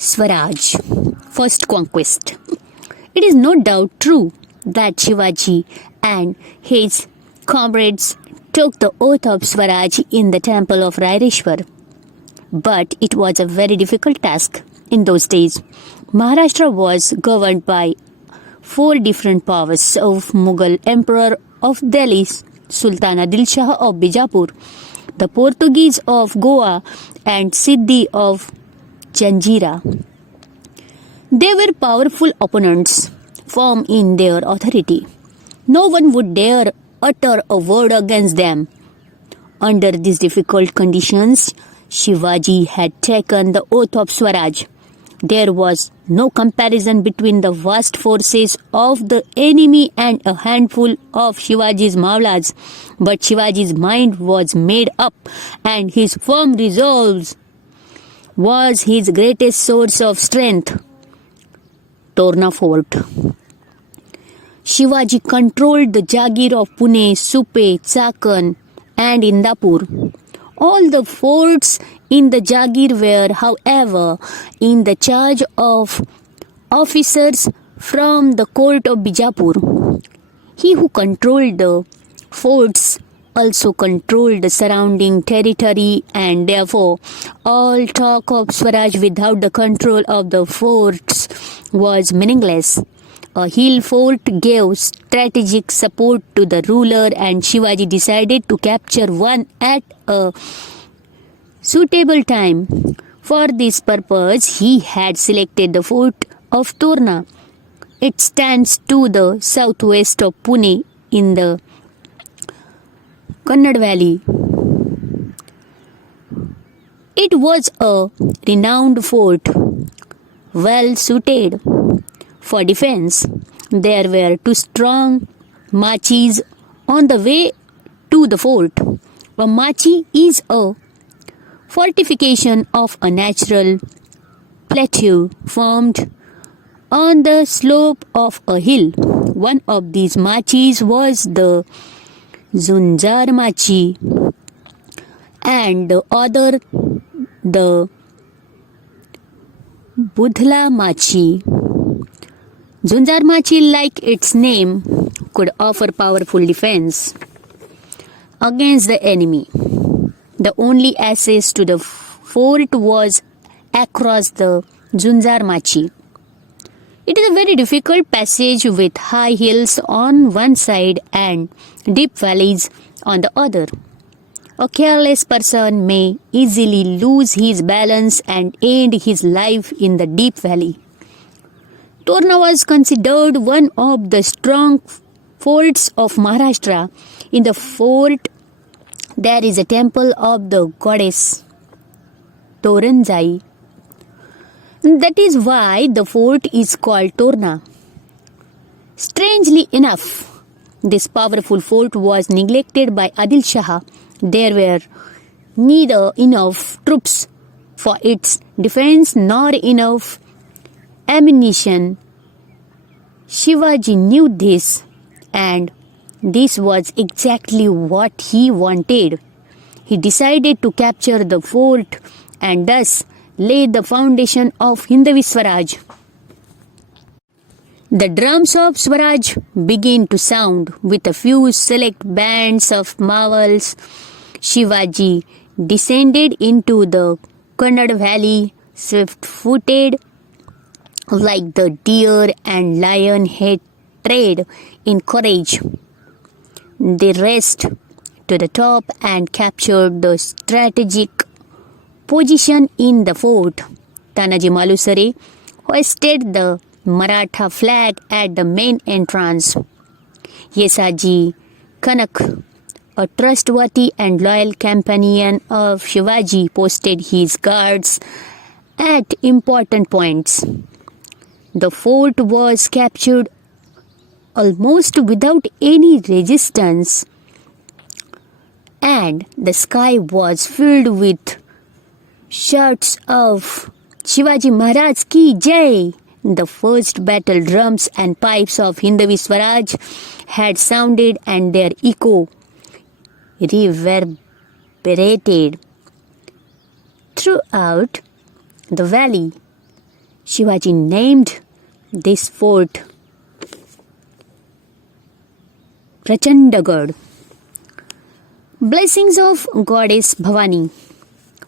Swaraj, first conquest. It is no doubt true that Shivaji and his comrades took the oath of Swaraj in the temple of Raireshwar. But it was a very difficult task in those days. Maharashtra was governed by four different powers of Mughal Emperor of Delhi, Sultan Adil Shah of Bijapur, the Portuguese of Goa, and Siddhi of Janjira. They were powerful opponents, firm in their authority. No one would dare utter a word against them. Under these difficult conditions, Shivaji had taken the oath of Swaraj. There was no comparison between the vast forces of the enemy and a handful of Shivaji's Maulas, but Shivaji's mind was made up and his firm resolve was his greatest source of strength. Torna Fort. Shivaji controlled the Jagir of Pune, Supe, Chakan and Indapur. All the forts in the Jagir were, however, in the charge of officers from the court of Bijapur. He who controlled the forts also controlled the surrounding territory, and therefore all talk of Swaraj without the control of the forts was meaningless. A hill fort gave strategic support to the ruler, and Shivaji decided to capture one at a suitable time. For this purpose, he had selected the fort of Torna. It stands to the southwest of Pune in the Kannada Valley. It was a renowned fort, well suited for defense. There were two strong machis on the way to the fort. A machi is a fortification of a natural plateau formed on the slope of a hill. One of these machis was the Zunjar Machi and the other the Budhla Machi. Zunjar Machi, like its name, could offer powerful defense against the enemy. The only access to the fort was across the Zunjar Machi. It is a very difficult passage with high hills on one side and deep valleys on the other. A careless person may easily lose his balance and end his life in the deep valley. Torna was considered one of the strong forts of Maharashtra. In the fort, there is a temple of the goddess Toranjai. That is why the fort is called Torna. Strangely enough, this powerful fort was neglected by Adil Shah. There were neither enough troops for its defense nor enough ammunition. Shivaji knew this, and this was exactly what he wanted. He decided to capture the fort and thus lay the foundation of Hindavi Swaraj. The drums of Swaraj began to sound with a few select bands of Mawals. Shivaji descended into the Kannada Valley, swift-footed like the deer and lion had tread in courage. They raced to the top and captured the strategic position in the fort. Tanaji Malusare hoisted the Maratha flag at the main entrance. Yesaji Kanak, a trustworthy and loyal companion of Shivaji, posted his guards at important points. The fort was captured almost without any resistance, and the sky was filled with shouts of Shivaji Maharaj Ki Jai. The first battle drums and pipes of Hindavi Swaraj had sounded, and their echo reverberated throughout the valley. Shivaji named this fort Prachandagad. Blessings of Goddess Bhavani.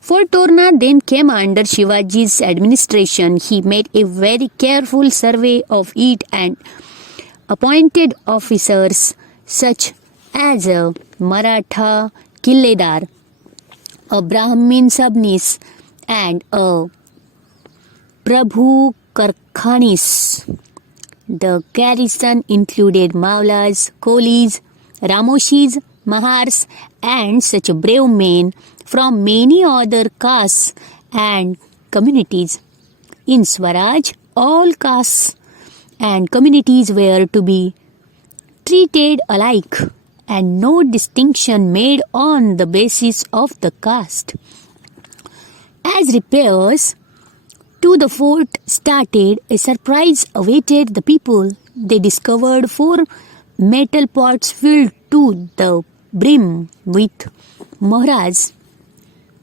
Fort Torna then came under Shivaji's administration. He made a very careful survey of it and appointed officers such as a Maratha Killedar, a Brahmin Sabnis, and a Prabhu Karkhanis. The garrison included Maulas, Kolis, Ramoshis, Mahars, and such brave men from many other castes and communities. In Swaraj, all castes and communities were to be treated alike and no distinction made on the basis of the caste. As repairs to the fort started, a surprise awaited the people. They discovered 4 metal pots filled to the brim with mohras.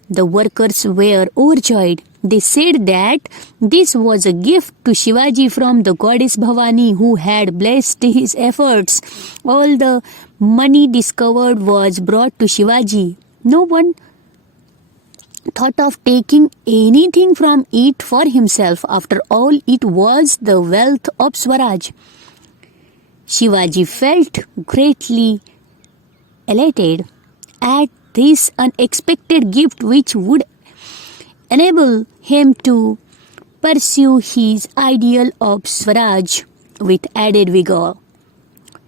The workers were overjoyed. They said that this was a gift to Shivaji from the goddess Bhavani, who had blessed his efforts. All the money discovered was brought to Shivaji. No one thought of taking anything from it for himself. After all, it was the wealth of Swaraj. Shivaji felt greatly elated at this unexpected gift, which would enable him to pursue his ideal of Swaraj with added vigor.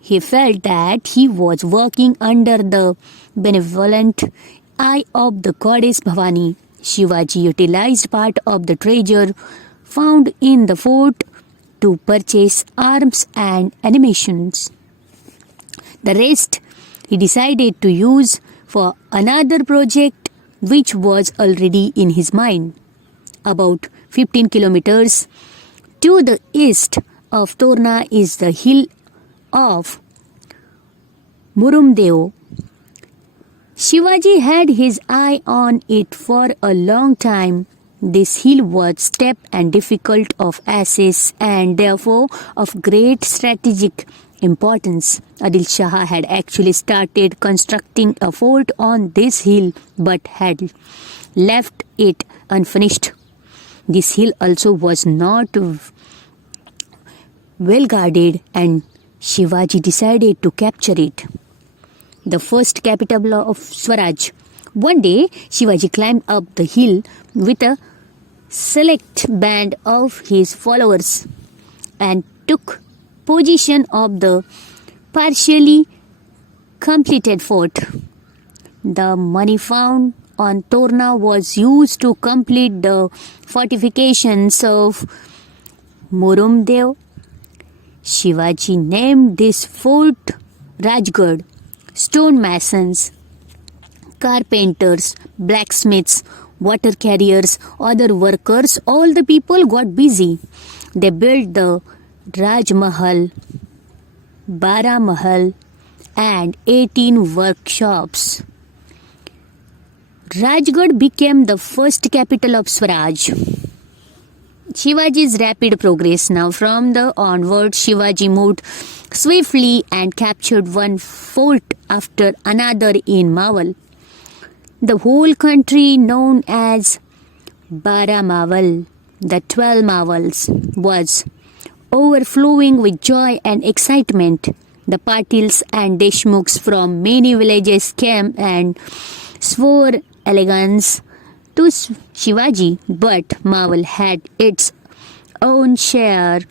He felt that he was working under the benevolent eye of the goddess Bhavani. Shivaji utilized part of the treasure found in the fort to purchase arms and ammunitions. The rest he decided to use for another project which was already in his mind. About 15 kilometers to the east of Torna is the hill of Murumdeo. Shivaji had his eye on it for a long time. This hill was steep and difficult of access and therefore of great strategic importance. Adil Shah had actually started constructing a fort on this hill but had left it unfinished. This hill also was not well guarded and Shivaji decided to capture it. The first capital of Swaraj. One day, Shivaji climbed up the hill with a select band of his followers and took possession of the partially completed fort. The money found on Torna was used to complete the fortifications of Murumdeo. Shivaji named this fort Rajgarh. Stonemasons, carpenters, blacksmiths, water carriers, other workers, all the people got busy. They built the Raj Mahal, Bara Mahal, and 18 workshops. Rajgarh became the first capital of Swaraj. Shivaji's rapid progress. Now from the onward, Shivaji moved swiftly and captured one fort after another in Mawal. The whole country known as Bara Mawal, the 12 Mawals, was overflowing with joy and excitement. The Patils and Deshmukhs from many villages came and swore allegiance to Shivaji, but Mawal had its own share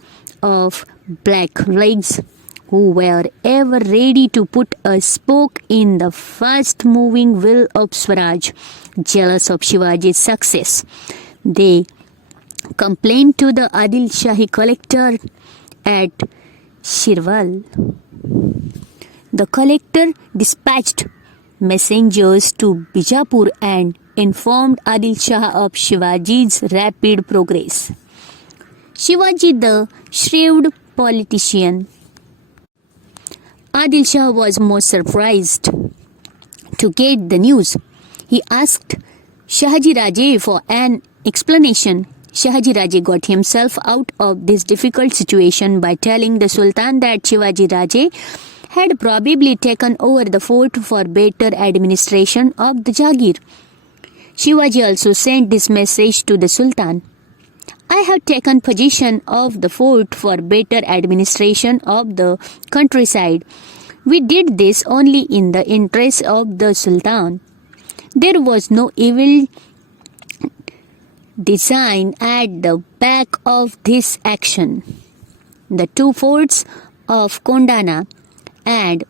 of blacklegs who were ever ready to put a spoke in the fast-moving wheel of Swaraj. Jealous of Shivaji's success, they complained to the Adil Shahi collector at Shirwal. The collector dispatched messengers to Bijapur and informed Adil Shah of Shivaji's rapid progress. Shivaji, the shrewd politician. Adil Shah was most surprised to get the news. He asked Shahaji Raje for an explanation. Shahaji Raje got himself out of this difficult situation by telling the Sultan that Shivaji Raje had probably taken over the fort for better administration of the Jagir. Shivaji also sent this message to the Sultan. I have taken possession of the fort for better administration of the countryside. We did this only in the interest of the Sultan. There was no evil design at the back of this action. The two forts of Kondana and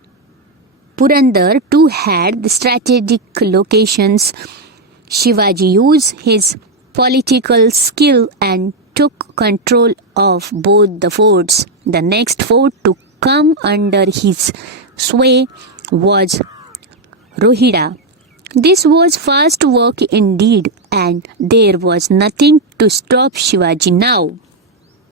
Purandar too had the strategic locations. Shivaji used his political skill and took control of both the forts. The next fort to come under his sway was Rohira. This was fast work indeed, and there was nothing to stop Shivaji now.